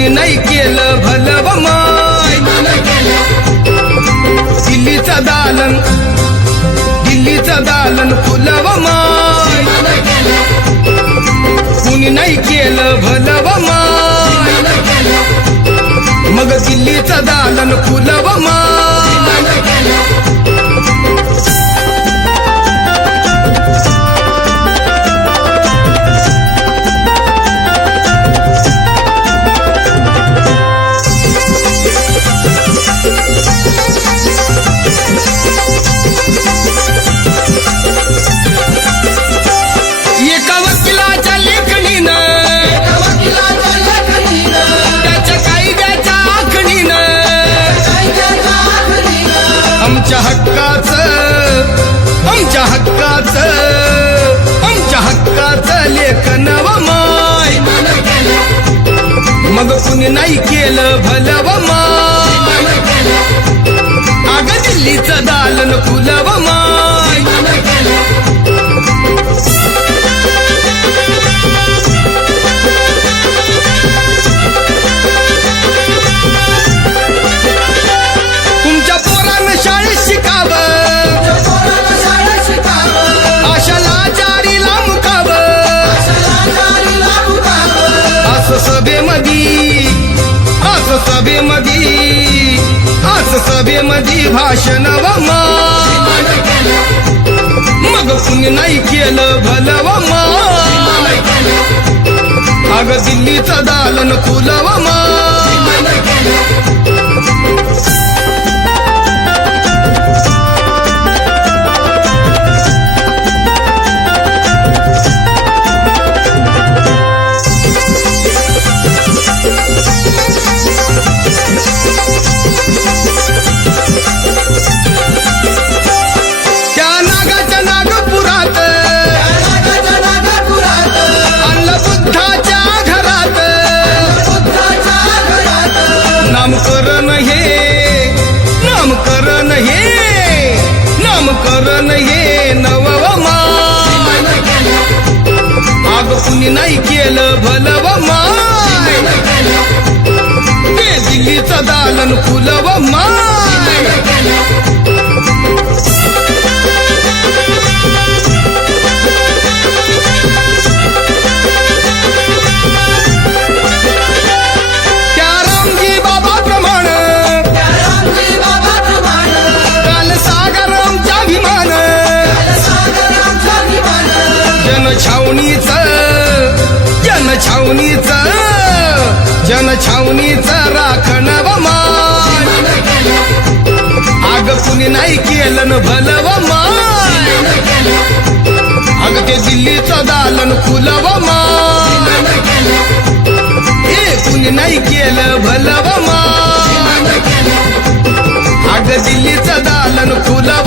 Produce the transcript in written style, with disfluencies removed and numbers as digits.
कुणी नाही केलं भलं व माय दिल्लीचं दालन फुलं व माय कुणी नाही केलं भलं व माय मग दिल्लीचं दालन फुलं व माय एका वकिलाच्या लेखणीनं त्याच्या कायद्याच्या आखणीनं आमच्या हक्काचं लेखन व माय मग कुणी नाही केलं भलं व माय अगं दिल्लीचं दालन फुलं व माय तुमच्या पोरानं शाळेत शिकावं आशाला जारीला मुकावं असं सभेमध्ये भाषण व माय मग कुणी नाही केलं भलं व माय अगं दिल्लीचं दालन फुलं व माय त्या नागाच्या नागपुरात आणलं बुद्धाच्या घरात नामकरण हे नव माय अग कुणी नाही केलं भलं व माय ते दिल्लीचं दालन फुलं व माय जनछावणीचं राखण व माय अग कुणी नाही केलं न भलं व माय अग ते दिल्लीचं दालन फुलं व माय हे कुणी नाही केलं भलं व माय अग दिल्लीचं दालन फुलं